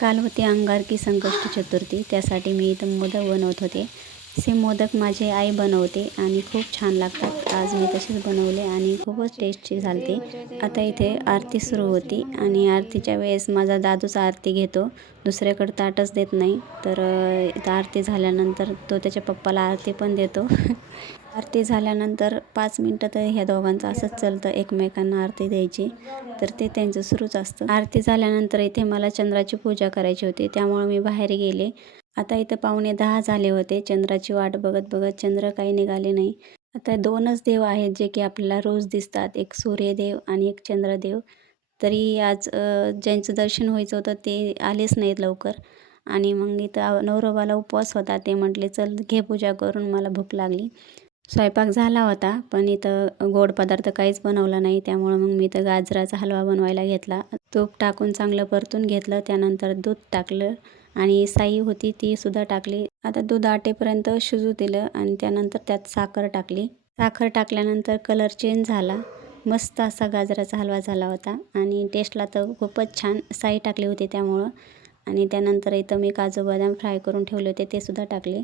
काल होती अंगारकी संकष्टी चतुर्थी, त्यासाठी मी इथं मोदक बनवत होते. असे मोदक माझी आई बनवते आणि खूप छान लागतात. आज मी तसेच बनवले आणि खूपच टेस्टी झालते. आता इथे आरती सुरू होती आणि आरतीच्या वेळेस माझा दादूच आरती घेतो, दुसऱ्याकडे ताटच देत नाही. तर इथं आरती झाल्यानंतर तो त्याच्या पप्पाला आरती पण देतो. आरती झाल्यानंतर 5 मिनटं तर ह्या दोघांचं असंच चालतं, एकमेकांना आरती द्यायची. तर ते त्यांचं सुरूच असतं. आरती झाल्यानंतर इथे मला चंद्राची पूजा करायची होती, त्यामुळे मी बाहेर गेले. आता इथं 9:45 झाले होते. चंद्राची वाट बघत बघत चंद्र काही निघाले नाही. आता 2च देव आहेत जे की आपल्याला रोज दिसतात, एक सूर्यदेव आणि एक चंद्रदेव. तरी आज ज्यांचं दर्शन व्हायचं होतं ते आलेच नाहीत लवकर. आणि मग इथं नवरोबाला उपवास होता, ते म्हटले चल घे पूजा करून, मला भूक लागली. स्वयंपाक झाला होता, पण इथं गोड पदार्थ काहीच बनवला नाही. त्यामुळं मग मी इथं गाजराचा हलवा बनवायला घेतला. तूप टाकून चांगलं परतून घेतलं, त्यानंतर दूध टाकलं आणि साई होती ती सुद्धा टाकली. आता दूध आटेपर्यंत शिजू दिलं आणि त्यानंतर त्यात साखर टाकली. साखर टाकल्यानंतर कलर चेंज झाला. मस्त असा गाजराचा हलवा झाला होता आणि टेस्टला तर खूपच छान. साई टाकली होती त्यामुळं. आणि त्यानंतर इथं मी काजू बदाम फ्राय करून ठेवले होते, ते सुद्धा टाकले.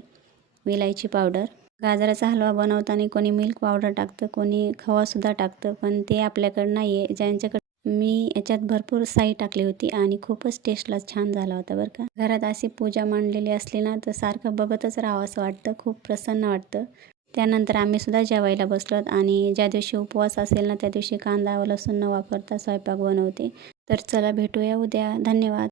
विलायची पावडर. गाजराचा हलवा बनवताना कोणी मिल्क पावडर टाकतं, कोणी खवासुद्धा टाकतं, पण ते आपल्याकडं नाही आहे. ज्यांच्याकडे मी याच्यात भरपूर साई टाकली होती आणि खूपच टेस्टला छान झाला होता बरं का. घरात अशी पूजा मांडलेली असली ना तर सारखं बघतच राहावं असं वाटतं, खूप प्रसन्न वाटतं. त्यानंतर आम्ही सुद्धा जेवायला बसलोत आणि ज्या दिवशी उपवास असेल ना त्या दिवशी कांदा व लसूण न वापरता स्वयंपाक बनवते. तर चला भेटूया उद्या. धन्यवाद.